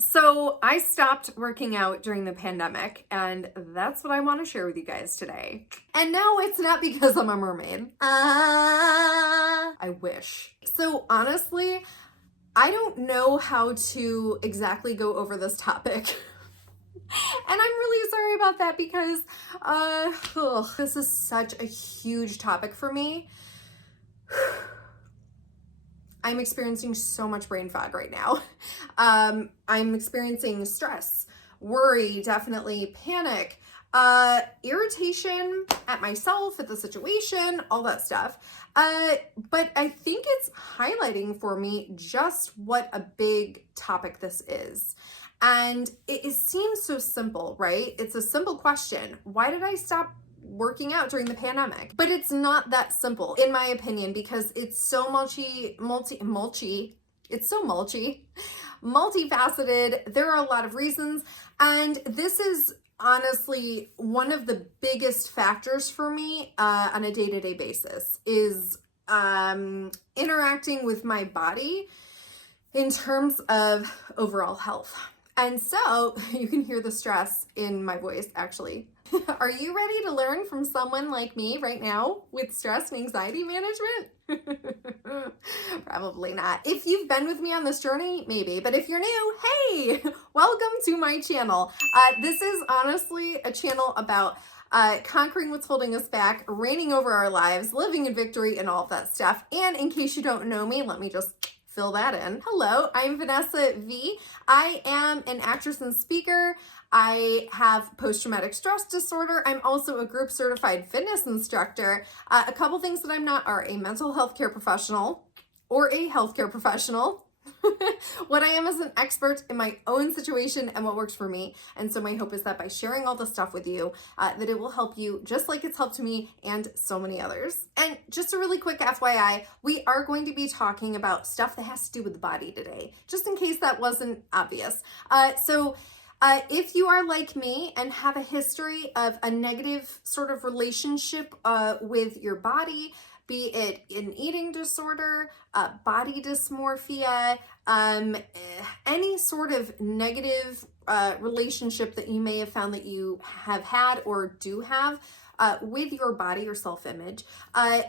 So I stopped working out during the pandemic, and that's what I want to share with you guys today. And no, it's not because I'm a mermaid. I wish. So honestly, I don't know how to exactly go over this topic. And I'm really sorry about that because this is such a huge topic for me. I'm experiencing so much brain fog right now. I'm experiencing stress, worry, definitely panic, irritation at myself, at the situation, all that stuff. But I think it's highlighting for me just what a big topic this is. And it seems so simple, right? It's a simple question. Why did I stop working out during the pandemic? But it's not that simple, in my opinion, because it's so multifaceted. There are a lot of reasons. And this is honestly one of the biggest factors for me on a day-to-day basis is interacting with my body in terms of overall health. And so you can hear the stress in my voice, actually. Are you ready to learn from someone like me right now with stress and anxiety management? Probably not. If you've been with me on this journey, maybe. But if you're new, hey, welcome to my channel. This is honestly a channel about conquering what's holding us back, reigning over our lives, living in victory, and all of that stuff. And in case you don't know me, let me just fill that in. Hello, I'm Vanessa V. I am an actress and speaker. I have post-traumatic stress disorder. I'm also a group certified fitness instructor. A couple things that I'm not are a mental health care professional or a healthcare professional. What I am is an expert in my own situation and what works for me. And so my hope is that by sharing all this stuff with you, that it will help you just like it's helped me and so many others. And just a really quick FYI, we are going to be talking about stuff that has to do with the body today, just in case that wasn't obvious. If you are like me and have a history of a negative sort of relationship with your body, be it an eating disorder, body dysmorphia, any sort of negative relationship that you may have found that you have had or do have with your body or self-image,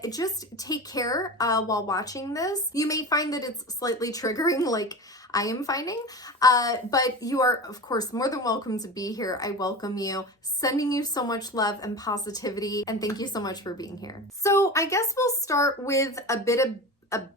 just take care while watching this. You may find that it's slightly triggering, like I am finding, but you are, of course, more than welcome to be here. I welcome you, sending you so much love and positivity, and thank you so much for being here. So I guess we'll start with a bit of the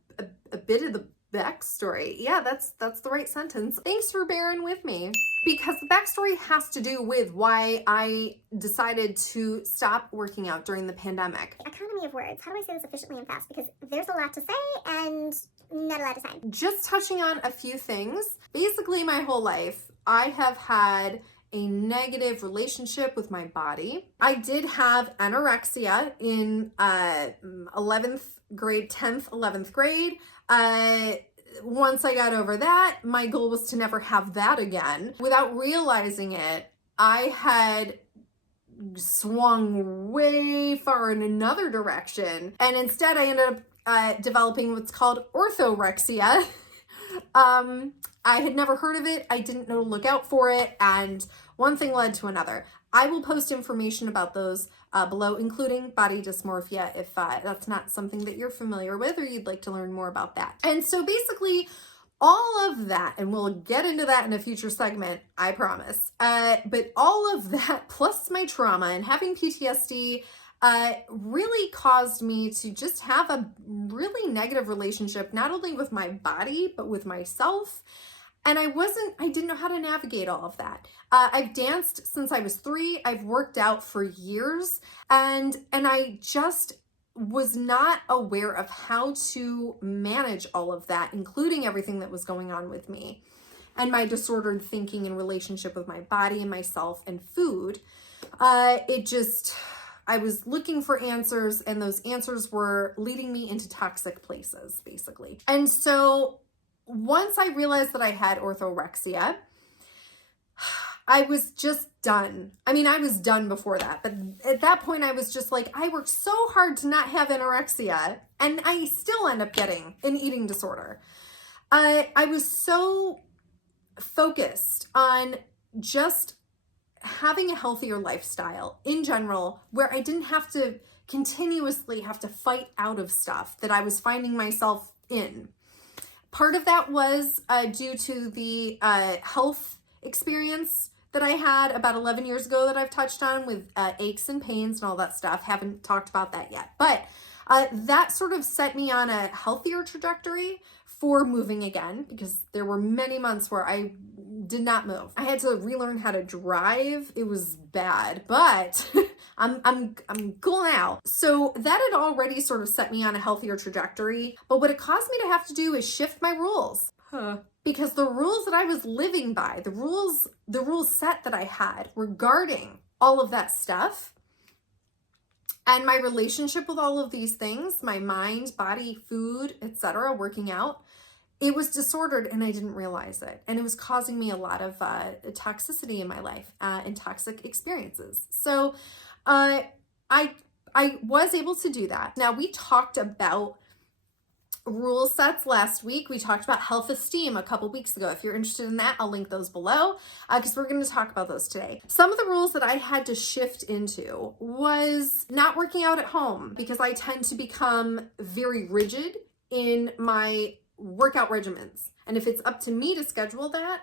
backstory. Yeah, that's the right sentence. Thanks for bearing with me, because the backstory has to do with why I decided to stop working out during the pandemic. Economy of words. How do I say this efficiently and fast? Because there's a lot to say and not a lot to say. Just touching on a few things. Basically, my whole life, I have had a negative relationship with my body. I did have anorexia in 11th grade, 10th, 11th grade. Once I got over that, my goal was to never have that again. Without realizing it, I had swung way far in another direction. And instead I ended up developing what's called orthorexia. I had never heard of it. I didn't know to look out for it. And one thing led to another. I will post information about those below, including body dysmorphia, if that's not something that you're familiar with or you'd like to learn more about that. And so basically all of that, and we'll get into that in a future segment, I promise. But all of that plus my trauma and having PTSD really caused me to just have a really negative relationship, not only with my body, but with myself. And I didn't know how to navigate all of that. I've danced since I was 3. I've worked out for years, and I just was not aware of how to manage all of that, including everything that was going on with me and my disordered thinking in relationship with my body and myself and food. I was looking for answers, and those answers were leading me into toxic places, basically. And so once I realized that I had orthorexia, I was just done. I mean, I was done before that, but at that point I was just like, I worked so hard to not have anorexia, and I still end up getting an eating disorder. I was so focused on just having a healthier lifestyle in general, where I didn't have to continuously have to fight out of stuff that I was finding myself in. Part of that was due to the health experience that I had about 11 years ago that I've touched on with aches and pains and all that stuff. Haven't talked about that yet, but that sort of set me on a healthier trajectory for moving again, because there were many months where I did not move. I had to relearn how to drive. It was bad, but I'm cool now. So that had already sort of set me on a healthier trajectory. But what it caused me to have to do is shift my rules. Because the rules that I was living by, the rules set that I had regarding all of that stuff, and my relationship with all of these things, my mind, body, food, etc., working out, it was disordered and I didn't realize it. And it was causing me a lot of toxicity in my life and toxic experiences. So I was able to do that. Now, we talked about rule sets last week. We talked about health esteem a couple weeks ago. If you're interested in that, I'll link those below because we're going to talk about those today. Some of the rules that I had to shift into was not working out at home, because I tend to become very rigid in my workout regimens. And if it's up to me to schedule that,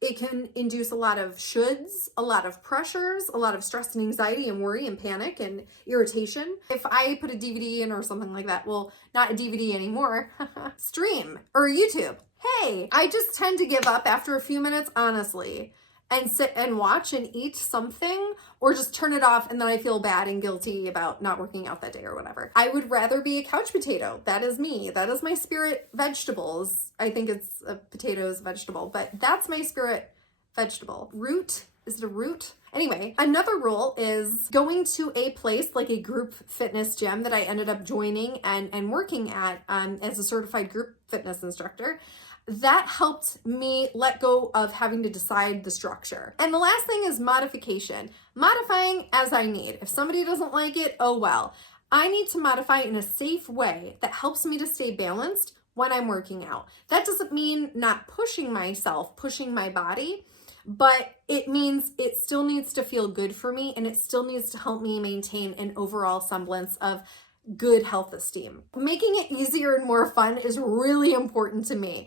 it can induce a lot of shoulds, a lot of pressures, a lot of stress and anxiety and worry and panic and irritation. If I put a DVD in or something like that, well, not a DVD anymore, stream or YouTube. Hey, I just tend to give up after a few minutes, honestly, and sit and watch and eat something, or just turn it off and then I feel bad and guilty about not working out that day or whatever. I would rather be a couch potato. That is me. That is my spirit vegetables. I think it's a potato is a vegetable, but that's my spirit vegetable. Root? Is it a root? Anyway, another rule is going to a place like a group fitness gym that I ended up joining and working at as a certified group fitness instructor. That helped me let go of having to decide the structure. And the last thing is modification. Modifying as I need. If somebody doesn't like it, oh well. I need to modify in a safe way that helps me to stay balanced when I'm working out. That doesn't mean not pushing myself, pushing my body, but it means it still needs to feel good for me, and it still needs to help me maintain an overall semblance of good health esteem. Making it easier and more fun is really important to me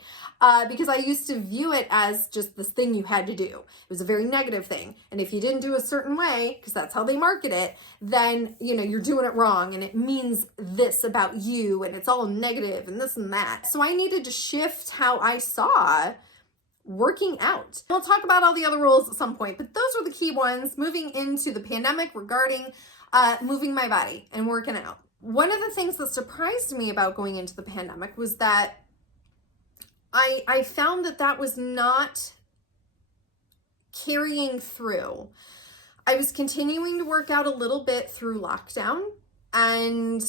because I used to view it as just this thing you had to do. It was a very negative thing. And if you didn't do a certain way, because that's how they market it, then, you know, you're doing it wrong and it means this about you and it's all negative and this and that. So I needed to shift how I saw working out. We'll talk about all the other rules at some point, but those were the key ones moving into the pandemic regarding moving my body and working out. One of the things that surprised me about going into the pandemic was that I found that was not carrying through. I was continuing to work out a little bit through lockdown, and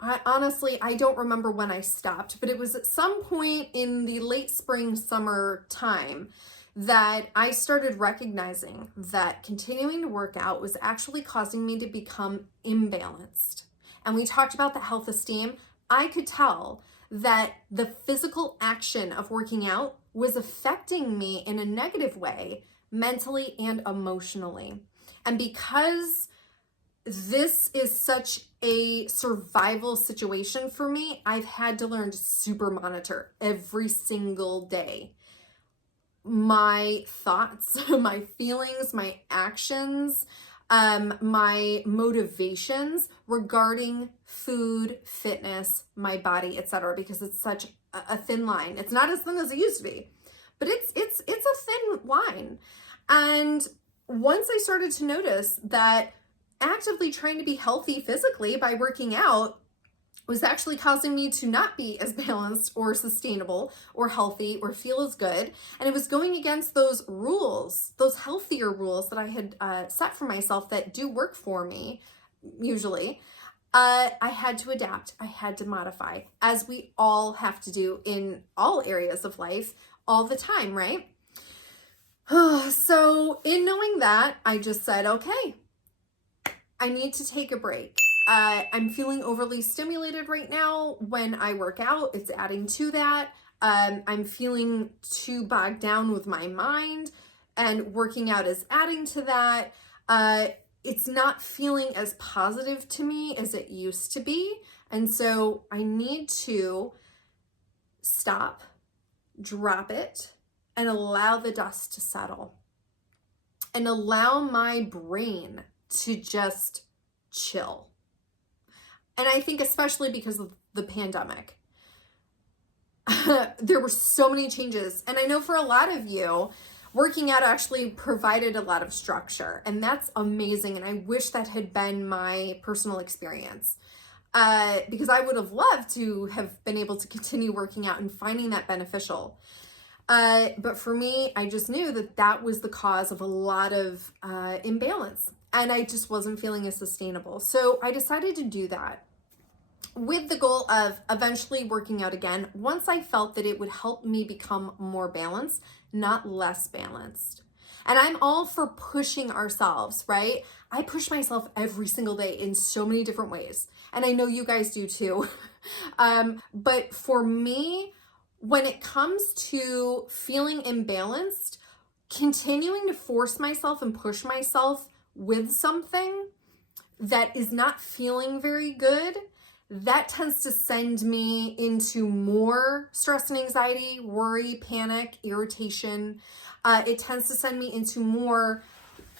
I don't remember when I stopped, but it was at some point in the late spring, summer time that I started recognizing that continuing to work out was actually causing me to become imbalanced. And we talked about the health esteem. I could tell that the physical action of working out was affecting me in a negative way, mentally and emotionally. And because this is such a survival situation for me, I've had to learn to super monitor every single day my thoughts, my feelings, my actions, my motivations regarding food, fitness, my body, etc., because it's such a thin line. It's not as thin as it used to be, but it's a thin line. And once I started to notice that actively trying to be healthy physically by working out was actually causing me to not be as balanced or sustainable or healthy or feel as good. And it was going against those rules, those healthier rules that I had set for myself that do work for me, usually. I had to adapt. I had to modify, as we all have to do in all areas of life all the time, right? So in knowing that, I just said, okay, I need to take a break. I'm feeling overly stimulated right now when I work out. It's adding to that. I'm feeling too bogged down with my mind, and working out is adding to that. It's not feeling as positive to me as it used to be. And so I need to stop, drop it, and allow the dust to settle. And allow my brain to just chill. And I think especially because of the pandemic, there were so many changes. And I know for a lot of you, working out actually provided a lot of structure, and that's amazing. And I wish that had been my personal experience, because I would have loved to have been able to continue working out and finding that beneficial. But for me, I just knew that that was the cause of a lot of imbalance, and I just wasn't feeling as sustainable. So I decided to do that with the goal of eventually working out again once I felt that it would help me become more balanced, not less balanced. And I'm all for pushing ourselves, right? I push myself every single day in so many different ways, and I know you guys do too. But for me, when it comes to feeling imbalanced, continuing to force myself and push myself with something that is not feeling very good, that tends to send me into more stress and anxiety, worry, panic, irritation. It tends to send me into more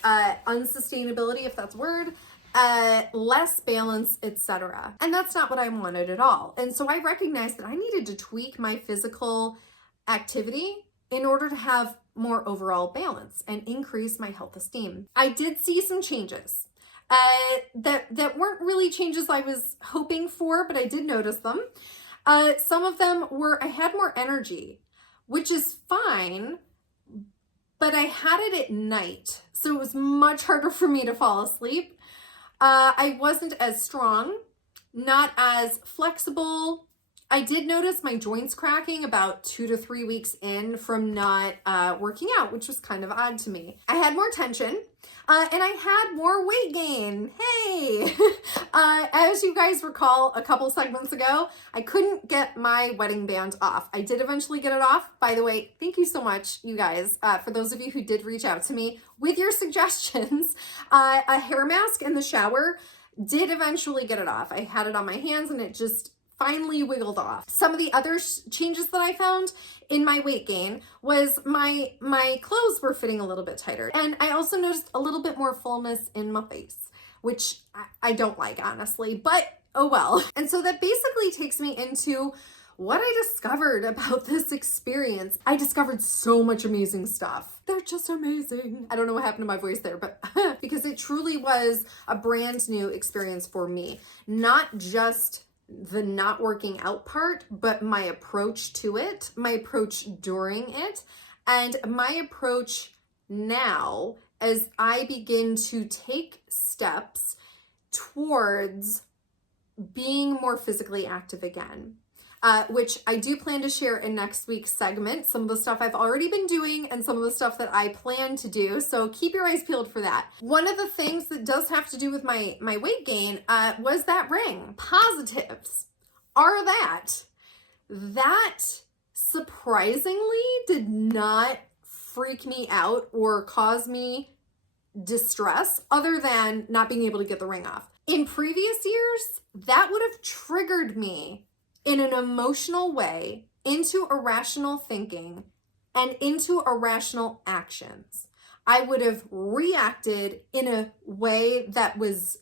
unsustainability, if that's a word, less balance, etc. And that's not what I wanted at all. And so I recognized that I needed to tweak my physical activity in order to have more overall balance and increase my health esteem. I did see some changes that weren't really changes I was hoping for, but I did notice them. Some of them were I had more energy, which is fine, but I had it at night, so it was much harder for me to fall asleep. I wasn't as strong, not as flexible. I did notice my joints cracking about 2 to 3 weeks in from not working out, which was kind of odd to me. I had more tension, and I had more weight gain. Hey! As you guys recall a couple segments ago, I couldn't get my wedding band off. I did eventually get it off. By the way, thank you so much, you guys, for those of you who did reach out to me with your suggestions. A hair mask in the shower did eventually get it off. I had it on my hands and it just finally wiggled off. Some of the other changes that I found in my weight gain was my clothes were fitting a little bit tighter. And I also noticed a little bit more fullness in my face, which I don't like, honestly, but oh well. And so that basically takes me into what I discovered about this experience. I discovered so much amazing stuff. They're just amazing. I don't know what happened to my voice there, but because it truly was a brand new experience for me. Not just the not working out part, but my approach to it, my approach during it, and my approach now as I begin to take steps towards being more physically active again. Which I do plan to share in next week's segment, some of the stuff I've already been doing and some of the stuff that I plan to do. So keep your eyes peeled for that. One of the things that does have to do with my weight gain was that ring. Positives are that surprisingly did not freak me out or cause me distress other than not being able to get the ring off. In previous years, that would have triggered me in an emotional way into irrational thinking and into irrational actions. I would have reacted in a way that was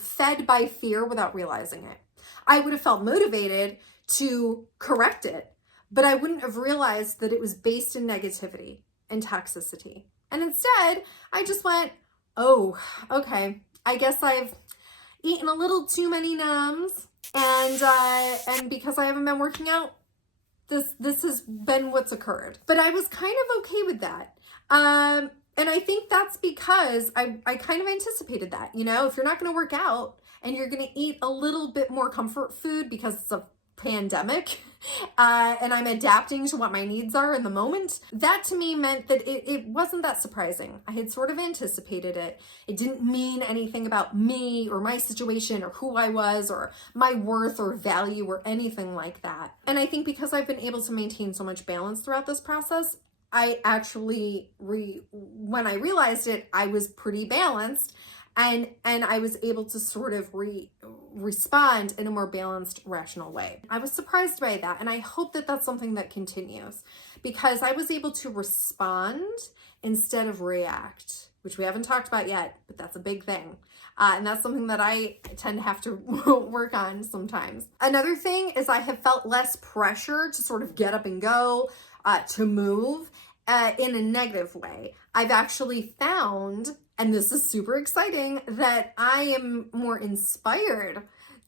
fed by fear without realizing it. I would have felt motivated to correct it, but I wouldn't have realized that it was based in negativity and toxicity. And instead, I just went, oh, okay, I guess I've eaten a little too many Nums. And because I haven't been working out, this has been what's occurred. But I was kind of okay with that. And I think that's because I kind of anticipated that, you know, if you're not going to work out and you're going to eat a little bit more comfort food because it's a pandemic. And I'm adapting to what my needs are in the moment. That to me meant that it wasn't that surprising. I had sort of anticipated it. It didn't mean anything about me or my situation or who I was or my worth or value or anything like that. And I think because I've been able to maintain so much balance throughout this process, I actually, when I realized it, I was pretty balanced. And I was able to sort of respond in a more balanced, rational way. I was surprised by that, and I hope that that's something that continues, because I was able to respond instead of react, which we haven't talked about yet, but that's a big thing. And that's something that I tend to have to work on sometimes. Another thing is I have felt less pressure to sort of get up and go, to move in a negative way. I've actually found, and this is super exciting, that I am more inspired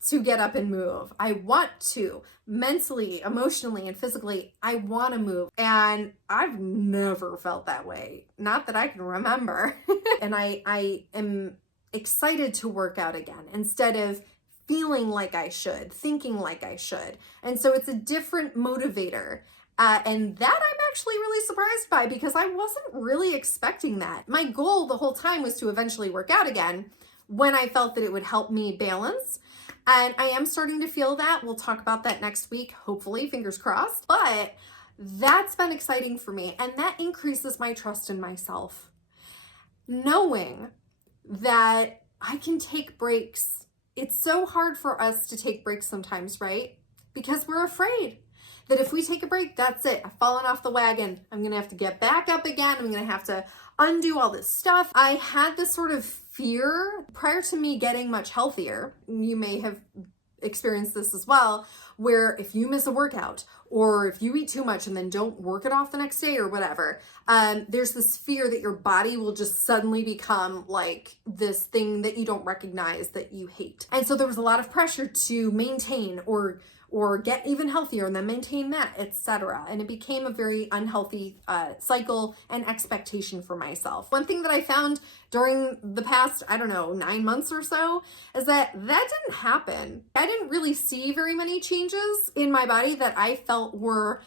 to get up and move. I want to, mentally, emotionally, and physically, I want to move. And I've never felt that way. Not that I can remember. And I am excited to work out again instead of feeling like I should, thinking like I should. And so it's a different motivator. And that I'm actually really surprised by, because I wasn't really expecting that. My goal the whole time was to eventually work out again when I felt that it would help me balance. And I am starting to feel that. We'll talk about that next week, hopefully, fingers crossed. But that's been exciting for me. And that increases my trust in myself. Knowing that I can take breaks. It's so hard for us to take breaks sometimes, right? Because we're afraid that if we take a break, that's it. I've fallen off the wagon. I'm going to have to get back up again. I'm going to have to undo all this stuff. I had this sort of fear prior to me getting much healthier. You may have experienced this as well, where if you miss a workout or if you eat too much and then don't work it off the next day or whatever, there's this fear that your body will just suddenly become like this thing that you don't recognize that you hate. And so there was a lot of pressure to maintain or get even healthier and then maintain that, etc. And it became a very unhealthy cycle and expectation for myself. One thing that I found during the past, 9 months or so, is that didn't happen. I didn't really see very many changes in my body that I felt were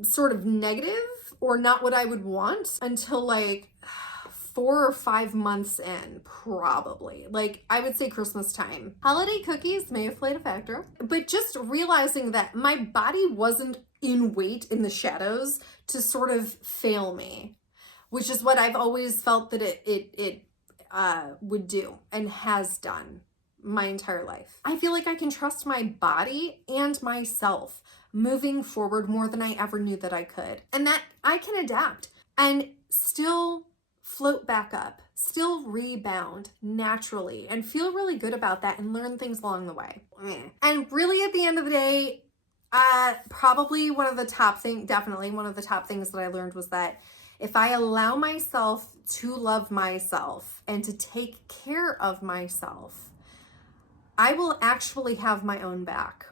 sort of negative or not what I would want until like 4 or 5 months in, probably. Like, I would say Christmas time. Holiday cookies may have played a factor, but just realizing that my body wasn't in weight in the shadows to sort of fail me, which is what I've always felt that it would do and has done my entire life. I feel like I can trust my body and myself moving forward more than I ever knew that I could, and that I can adapt and still float back up, still rebound naturally, and feel really good about that and learn things along the way. And really at the end of the day, definitely one of the top things that I learned was that if I allow myself to love myself and to take care of myself, I will actually have my own back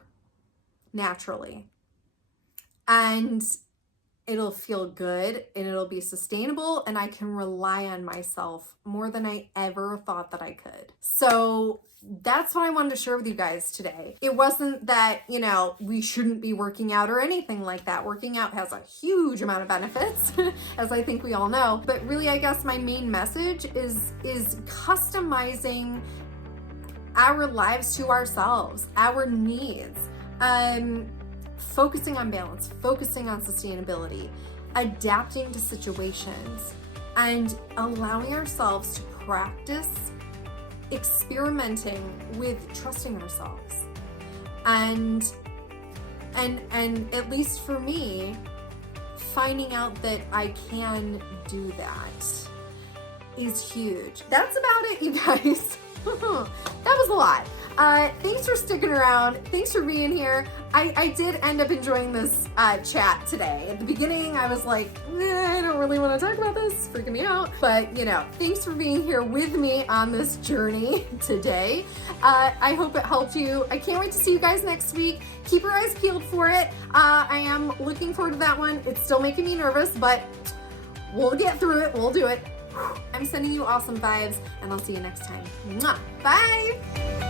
naturally. And it'll feel good and it'll be sustainable, and I can rely on myself more than I ever thought that I could. So that's what I wanted to share with you guys today. It wasn't that, we shouldn't be working out or anything like that. Working out has a huge amount of benefits, as I think we all know. But really, I guess my main message is customizing our lives to ourselves, our needs. Focusing on balance, focusing on sustainability, adapting to situations, and allowing ourselves to practice experimenting with trusting ourselves. And at least for me, finding out that I can do that is huge. That's about it, you guys. That was a lot. Thanks for sticking around. Thanks for being here. I did end up enjoying this chat today. At the beginning, I was like, I don't really want to talk about this. It's freaking me out. But, thanks for being here with me on this journey today. I hope it helped you. I can't wait to see you guys next week. Keep your eyes peeled for it. I am looking forward to that one. It's still making me nervous, but we'll get through it. We'll do it. I'm sending you awesome vibes, and I'll see you next time. Mwah. Bye!